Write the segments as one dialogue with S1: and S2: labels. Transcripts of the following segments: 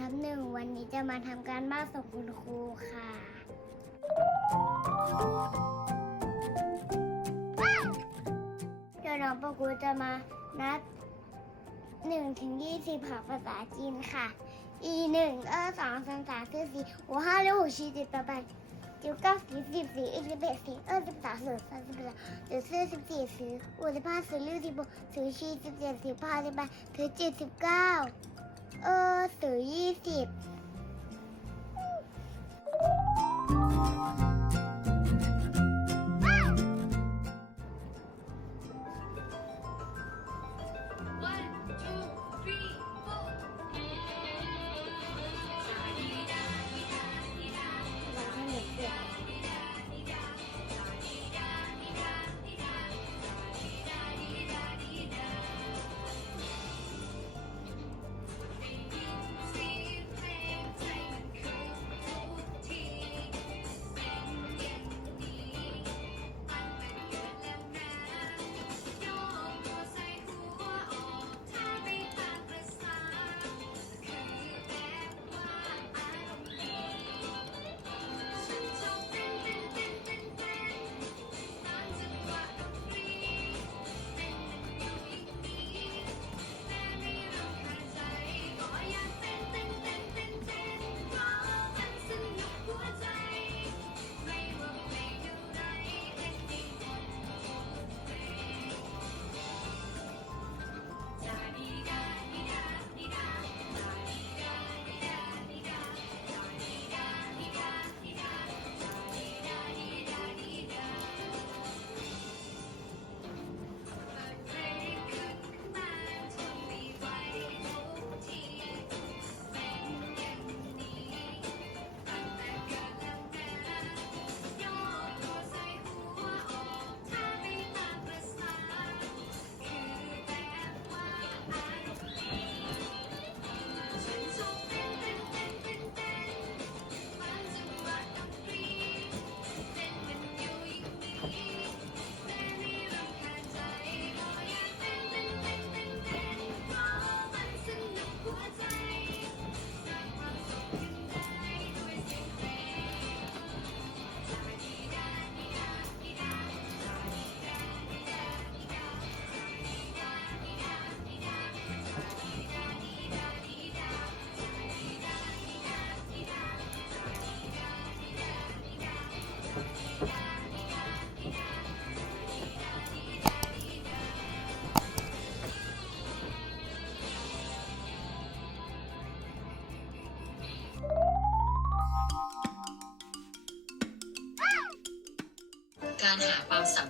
S1: ทับหนึ่งวันนี้จะมาทำการบ้านส่งคุณครูค่ะ เดี๋ยวน้องปะกูจะมานับหนึ่งถึงยี่สิบของภาษาจีนค่ะ อีหนึ่งเออสองสามสามสี่สี่หห้าหกชีสิบปดะมาณสิบเก้าสิบสิบสี่สิบเอ็ดสิบเออสิบสามสิบสามสิบสามสิบสี่สิบสี่สิบห้าสิบหกสิบเจ็ดสิบแปดสิบเก้าสิบสิบสี่สิบห้าสิบหกสิบเจ็ดสิบแปดสิบเก้า
S2: เออสิบยี่สิบ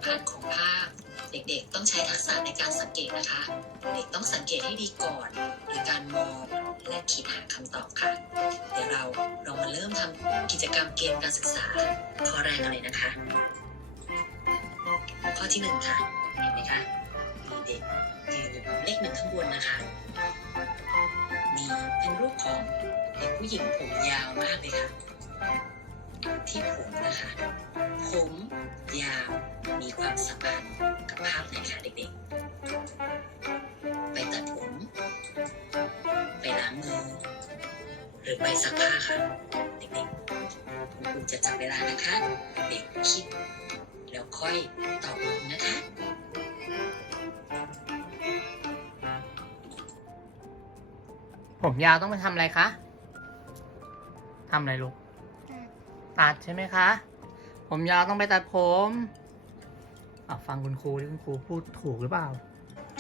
S2: พันธ์ของภาพ เด็กๆ ต้องใช้ทักษะในการสังเกตนะคะ เด็กต้องสังเกตให้ดีก่อนโดยการมองและคิดหาคำตอบค่ะ เดี๋ยวเราเรามาเริ่มทำกิจกรรมเกมการศึกษาข้อแรกเลยนะคะ ข้อที่หนึ่งค่ะ เห็นไหมคะมีเด็กยืนอยู่บนเลขหนึ่งข้างบนนะคะ มีเป็นรูปของเด็กผู้หญิงผมยาวมากเลยค่ะ ที่ผมนะคะ ผมยาว มีความสัมพันธ์กับภาพไหนคะเด็กๆ ไปตัดผม ไปล้างมือ หรือไปซักผ้าคะเด็กๆคุณครูจะจับเวลานะคะ เด็กคิด แล้วค่อยตอบนะคะ
S3: ผมยาวต้องไปทำอะไรคะ ทำอะไรลูก ตัดใช่ไหมคะ ผมยาวต้องไปตัดผม อะฟังคุณครูที่คุณครูพูดถูกหรือเปล่า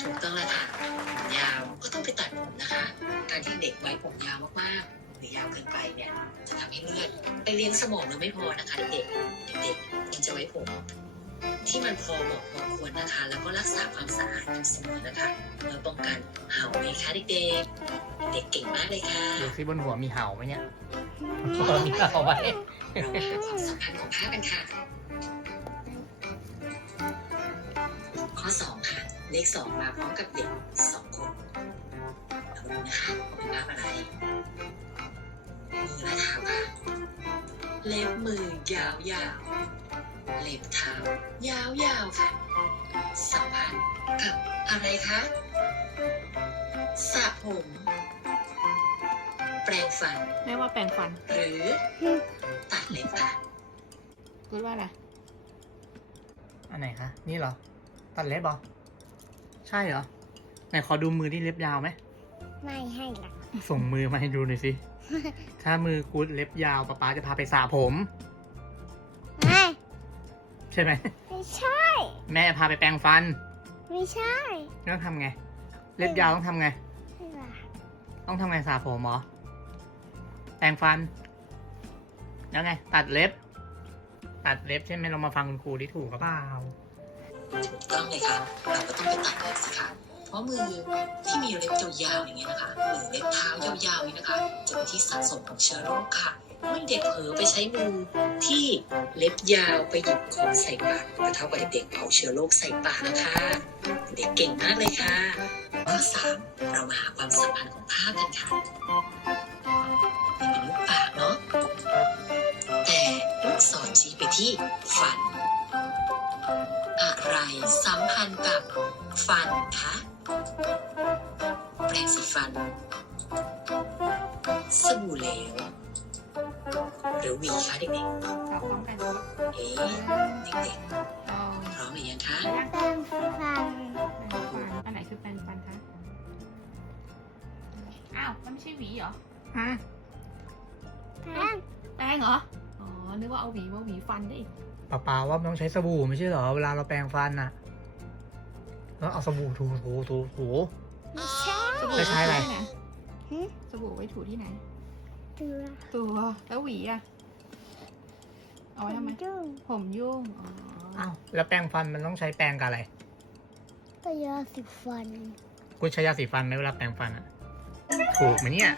S2: ถูกต้องแล้วค่ะผมยาวก็ต้องไปตัดผมนะคะ การที่เด็กไว้ผมยาวมากๆ หรือยาวเกินไปเนี่ยจะทำให้เลือดไปเลี้ยงสมองเราไม่พอนะคะ เด็กๆเด็กๆควรจะไว้ผม ที่มันพอเหมาะพอควรนะคะ แล้วก็รักษาความสะอาดอยู่เสมอนะคะเพื่อป้องกันเห่าไหมคะเด็กๆเด็กเก่งมากเลยค่ะ
S3: ดูซิบนหัวมีเห่าไหมเนี่ยหัวมีเห่าไหม
S2: เรามาหาความสัมพันธ์ของภาพกันค่ะ ข้อสองค่ะ เลขสองมาพร้อมกับเด็กสองคนเราดูนะคะว่าเป็นภาพอะไรมือและเท้าค่ะ เล็บมือยาวๆเล็บเท้ายาวๆค่ะ สัมพันธ์กับอะไรคะสระผม
S4: แปรงฟัน
S2: แม่ว่าแปรงฟัน
S4: หรือตัดเล็บค่ะ
S2: พูดว่าอะไร
S3: อันไหนคะ นี่เหรอ ตัดเล็บเหรอ ใช่เหรอ ไหนขอดูมือที่เล็บยาวไหม
S1: ไม่ให้หรอก
S3: ส่งมือมาให้ดูหน่อยสิ ถ้ามือกูดเล็บยาวป๊าป๊าจะพาไปสระผม
S1: ไม่
S3: ใช่ไหม
S1: ไม่ใช่
S3: แม่พาไปแปรงฟัน
S1: ไม่ใช่
S3: ต้องทำไง เล็บยาวต้องทำไง
S1: ไม่ว่า
S3: ต้องทำไงสระผมเหรอ แปรงฟัน แล้วไง ตัดเล็บ ตัดเล็บใช่ไหมเรามาฟังคุณครูที่ถูกหรือเปล่า
S4: ถูกต้องเลยค่ะเราก็ต้องไปตัดเล็บสิคะเพราะมือที่มีเล็บยาวๆอย่างเงี้ยนะคะหรือเล็บเท้ายาวๆนี้นะคะจะเป็นที่สะสมของเชื้อโรคค่ะเมื่อเด็กเผลอไปใช้มือที่เล็บยาวไปหยิบของใส่ปากก็เท่ากับเด็กเผาเชื้อโรคใส่ปากนะคะ เด็กเก่งมากเลยค่ะข้อสามเรามาหาความสัมพันธ์ของภาพกันค่ะนี่เป็นลูกปากเนาะแต่ลูกศรชี้ไปที่ฟัน ฟันคะแปรงสีฟัน สบู่เหลวหรือหวีคะเด็ก
S2: ตอบพร้อมกัน
S4: ๆ เอ๊ะเด็ก
S2: เอา
S4: ๆพร้อมหรือยังคะ
S1: แปรงฟัน
S2: แปรงฟันอันไหนคือแปรงฟันคะ อ้าว มันไม่ใช่หวีเหรอ
S3: ฮะ
S1: แปรง
S2: แปรงเหรอ อ๋อ นึกว่าเอาหวีมาหวีฟันได้อีก
S3: ป๊าป๊าว่ามันต้องใช้สบู่ไม่ใช่เหรอ เวลาเราแปรงฟันน่ะ แล้วเอาสบู่ถูถูถูถู
S1: ไม่ใช่
S2: สบู่
S3: ไม่ใช่อะไร
S2: ว้ถูที่หน
S1: หึ
S2: สบู่ไว้ถูที่ไหน
S1: ตัว
S2: ตัวแล้วหวีอะเอาไว้ทำไม
S1: จุ้ง
S2: ผมยุ่งอ๋อ
S3: อ้าวแล้วแปรงฟันมันต้องใช้แปรงกับอะไร
S1: ก็ยาสีฟัน
S3: กูใช้ยาสีฟันไหมเวลาแปรงฟันอะถูกไหมเนี่ย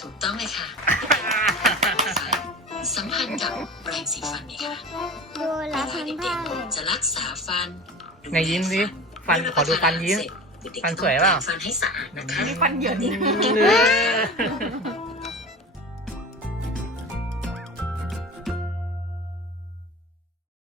S4: ถูกต้องเลยค่ะ สัมพันธ์กับแปรงสีฟันไงคะ
S1: ดู
S4: เว
S1: แล
S4: ลา
S1: ทำ
S4: เด็
S1: ผ้ากเลย
S4: ๆจะรักษาฟัน ดู
S3: ไหนยิ้มสิ
S4: แล
S3: ฟัน
S4: เมื่
S3: ขอดูฟันยิ้ม
S4: รับประทาอาหารเสร็จเด็กๆ
S3: ฟันสวยเปล่า
S4: ต้องแปรงฟันให้สะอาดนะคะ
S2: นี่ฟันเหยิน
S3: เออ